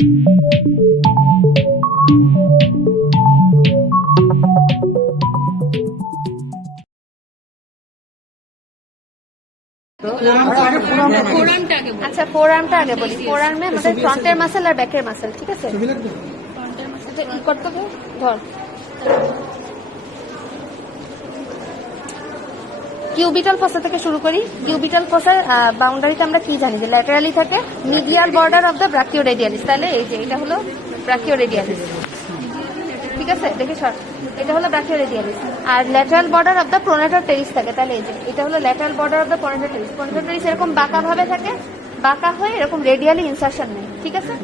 আচ্ছা, ফোরআর্মটা আগে বলি। ফোরআর্মে আমাদের ফ্রন্টের মাসেল আর ব্যাকের মাসেল, ঠিক আছে? ফ্রন্টের মাসেলটা ই করতে হবে, ধর কিউবিটাল ফসা থেকে শুরু করি। কিউবিটাল ফসার বাউন্ডারিতে আমরা কি জানি যে ল্যাটারালি থাকে মিডিয়াল বর্ডার অফ দ্য ব্রাকিওরেডিয়ালিস। তাহলে এই যে এটা হলো ব্রাকিওরেডিয়ালিস, ঠিক আছে? দেখে সর, এটা হলো ব্রাকিওরেডিয়ালিস। আর lateral border of the pronator teres থাকে। তাহলে এই যে এটা হলো lateral border of the pronator teres. Pronator teres এরকম বাঁকা ভাবে থাকে, বাঁকা হয়ে এরকম রেডিয়ালি ইনসারশন নেই, ঠিক আছে?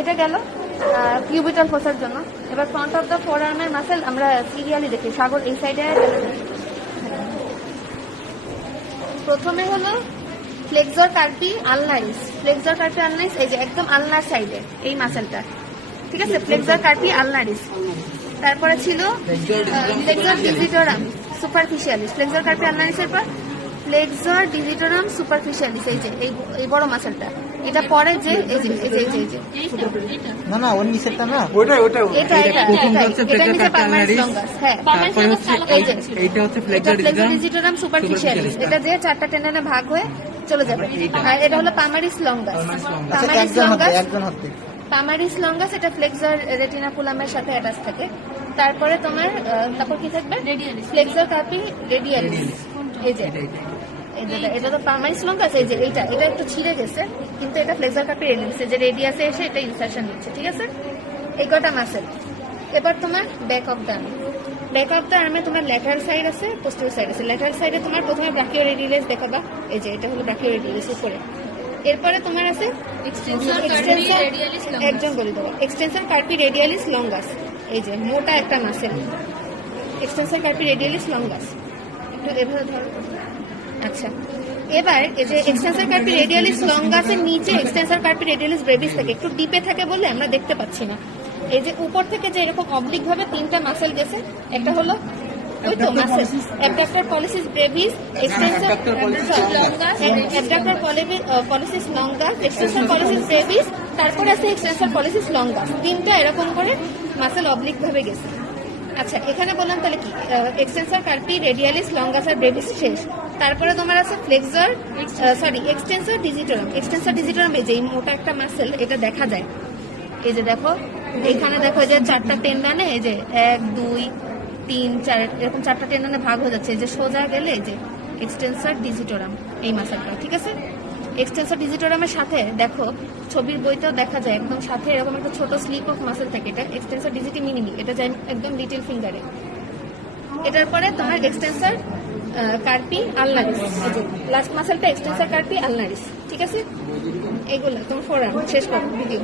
এটা গেল কিউবিটাল ফসার জন্য। এবার ফ্রন্ট অফ দ্য ফোরআর্মের মাসেল আমরা সিরিয়ালি দেখি। সাগর এই সাইডে, প্রথমে হলো flexor carpi ulnaris. Flexor carpi ulnaris এই যে একদম আলনার সাইডে এই মাসেলটা, ঠিক আছে? Flexor carpi ulnaris. তারপরে ছিল flexor digitorum superficialis. Flexor carpi আলনারিসের পর ফ্লেক্সর ডিজিটোরাম সুপারফিশিয়ালিস, এই যে এই বড় মাসেলটা। এটা পরে যে এই যে না না ওই নিচেরটা না, এটা নিচে পার্মানেন্ট লঙ্গাস। হ্যাঁ, এইটা হচ্ছে ফ্লেক্সর ডিজিটোরাম সুপারফিশিয়ালিস। এটা যে চারটা টেন্ডনে ভাগ হয়ে চলে যাবে। আর এটা হলো পামারিস লঙ্গাস। পামারিস লঙ্গাস এটা ফ্লেক্সর রেটিনাকুলামের সাথে অ্যাটাচ থাকে। তারপরে তোমার তারপর কি থাকবে? Flexor কার্পি radialis. এই যে এটা তো পামারিস লঙ্গাস। এই যে এটা একটু ছিঁড়ে গেছে, কিন্তু এটা ফ্লেক্সর কার্পি রেডিয়ালিস, যে রেডিয়াসে এসে এটা ইনসারশন নিচ্ছে, ঠিক আছে? এই কটা মাসেল। এবার তোমার back of the arm. Back of the আর্মে তোমার ল্যাটারাল সাইড আছে, পোস্টেরিয়র সাইড আছে। ল্যাটারাল সাইডে তোমার প্রথমে ব্রাকিওরেডিয়ালিস দেখাবা, এই যে এটা হলো ব্রাকিওরেডিয়ালিস উপরে। এরপরে তোমার আছে একজন বলে দেবো এক্সটেন্সর কার্পি রেডিয়ালিস লঙ্গাস। এই যে মোটা একটা মাসেল, এক্সটেন্সর কার্পি রেডিয়ালিস লঙ্গাস। একটু এভাবে ধরো। আচ্ছা, এবার এই যে এক্সটেন্সর কার্পি রেডিয়ালিস লঙ্গাসের নিচে এক্সটেন্সর কার্পি রেডিয়ালিস ব্রেভিস থাকে। একটু ডিপে থাকে বলে আমরা দেখতে পাচ্ছি না। এই যে উপর থেকে যে এরকম অবলিক ভাবে তিনটা মাসেল গেছে, একটা হলো ওই তো muscle abductor policies Brevis, extensor abductor policies longus, extensor policies Brevis, তারপরে আছে এক্সটেন্সর পলিসিস লঙ্গাস। তিনটা এরকম করে মাসেল অবলিক ভাবে গেছে। আচ্ছা, এখানে বললাম তাহলে কি এক্সটেন্সর কার্পি রেডিয়ালিস লঙ্গাস আর ব্রেভিস শেষ। তারপরে তোমার আছে এক্সটেন্সর ডিজিটোরাম। এক্সটেন্সর ডিজিটোরাম এই যে মোটা একটা মাসেল, এটা দেখা যায়। এই যে দেখো এখানে, দেখো যে চারটা টেন্ডনে, এই যে 1 2 3 4 এরকম চারটা টেন্ডনে ভাগ হয়ে যাচ্ছে। এই যে সোজা গেলে এই যে এক্সটেন্সর ডিজিটোরাম এই মাসেলটা, ঠিক আছে? এক্সটেন্সর ডিজিটোরামের সাথে দেখো ছবির বইতেও দেখা যায় একদম সাথে এরকম একটা ছোট স্লিপ অফ মাসেল থাকে। এটা এক্সটেন্সর ডিজিটি মিনিমি, এটা যায় একদম লিটল ফিঙ্গারে। এটার পরে তোমার এক্সটেন্সর কার্পি আলনারিস, লাস্ট মাসেলটা এক্সটেন্সর কার্পি আলনারিস, ঠিক আছে? এগুলো তোমার ফোরআর্ম শেষ করো ভিডিও।